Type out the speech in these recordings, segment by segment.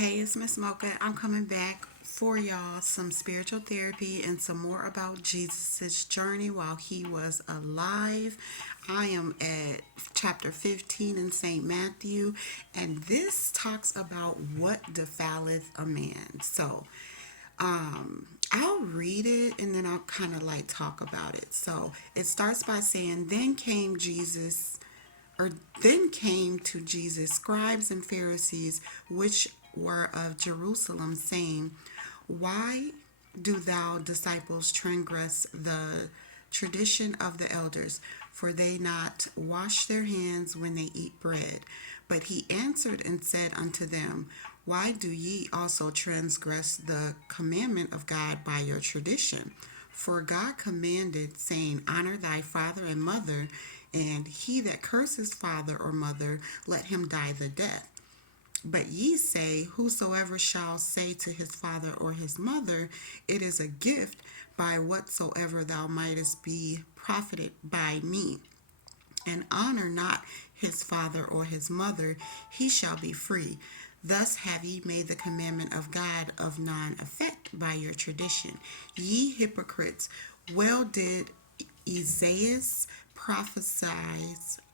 Hey, it's Miss Mocha. I'm coming back for y'all some spiritual therapy and some more about Jesus' journey while he was alive. I am at chapter 15 in St. Matthew, and this talks about what defileth a man. I'll read it and then I'll kind of like talk about it. So it starts by saying, or then came to Jesus scribes and Pharisees, which were of Jerusalem, saying, Why do thou disciples transgress the tradition of the elders? For they not wash their hands when they eat bread. But he answered and said unto them, Why do ye also transgress the commandment of God by your tradition? For God commanded, saying, Honor thy father and mother, and he that curses father or mother, let him die the death. But ye say, Whosoever shall say to his father or his mother, It is a gift, by whatsoever thou mightest be profited by me, and honor not his father or his mother, he shall be free. Thus have ye made the commandment of God of none effect by your tradition. Ye hypocrites, well did Isaiah prophesy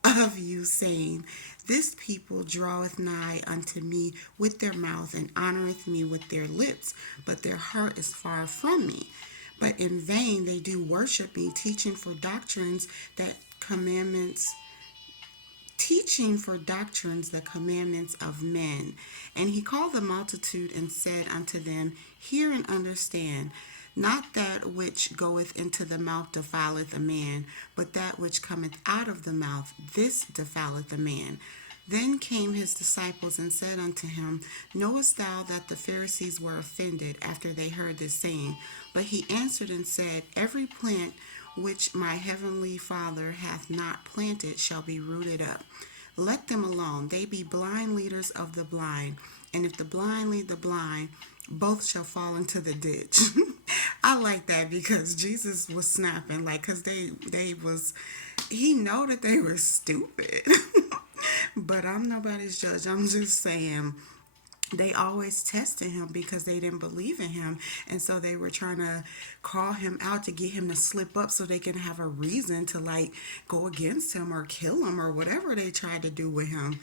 of you, saying, This people draweth nigh unto me with their mouth, and honoreth me with their lips, but their heart is far from me. But in vain they do worship me, teaching for doctrines the commandments of men. And he called the multitude and said unto them, Hear and understand. Not that which goeth into the mouth defileth a man, but that which cometh out of the mouth, this defileth a man. Then came his disciples and said unto him, Knowest thou that the Pharisees were offended after they heard this saying? But he answered and said, Every plant which my heavenly Father hath not planted shall be rooted up. Let them alone. They be blind leaders of the blind. And if the blind lead the blind, both shall fall into the ditch. I like that because Jesus was snapping, like, because he know that they were stupid. But I'm nobody's judge. I'm just saying they always tested him because they didn't believe in him, and so they were trying to call him out to get him to slip up so they can have a reason to like go against him or kill him or whatever they tried to do with him.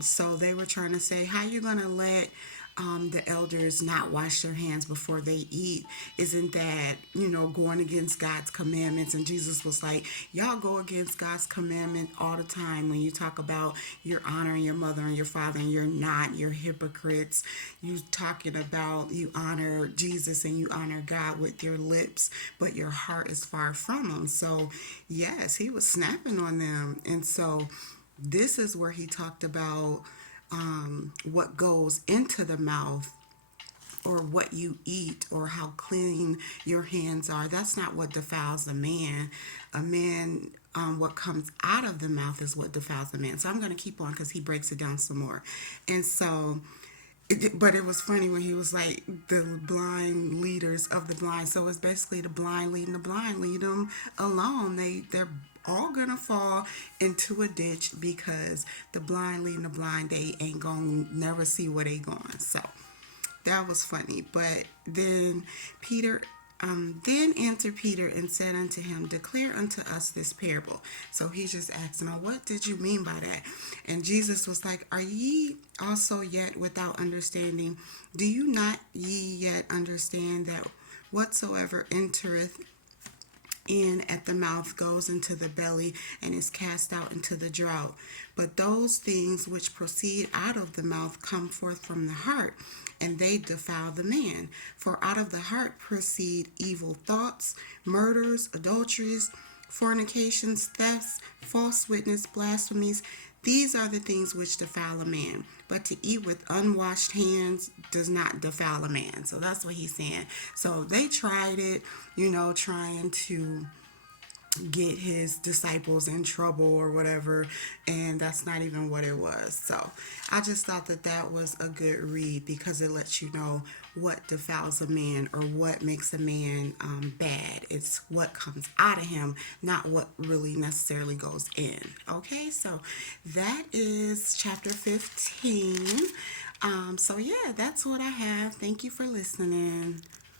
So they were trying to say, how you gonna let the elders not wash their hands before they eat? Isn't that, going against God's commandments? And Jesus was like, y'all go against God's commandment all the time when you talk about you're honoring your mother and your father, and you're hypocrites. You talking about you honor Jesus and you honor God with your lips, but your heart is far from him. So yes, he was snapping on them. And so this is where he talked about what goes into the mouth, or what you eat, or how clean your hands are. That's not what defiles a man. A man, what comes out of the mouth is what defiles a man. So I'm going to keep on because he breaks it down some more. And so, but it was funny when he was like, the blind leaders of the blind. So it's basically the blind leading the blind. Lead them alone. They're all gonna fall into a ditch because the blind leading the blind, they ain't gonna never see where they going. So that was funny. But then answered Peter and said unto him, Declare unto us this parable. So he's just asking him, what did you mean by that? And Jesus was like, Are ye also yet without understanding? Do you not ye yet understand that whatsoever entereth in at the mouth goes into the belly and is cast out into the drought? But those things which proceed out of the mouth come forth from the heart, and they defile the man. For out of the heart proceed evil thoughts, murders, adulteries, fornications, thefts, false witness, blasphemies. These are the things which defile a man. But to eat with unwashed hands does not defile a man. So that's what he's saying. So they tried it, trying to get his disciples in trouble or whatever, and that's not even what it was. So I just thought that that was a good read because it lets you know what defiles a man or what makes a man bad. It's what comes out of him, not what really necessarily goes in. Okay, so that is chapter 15. So yeah, that's what I have. Thank you for listening.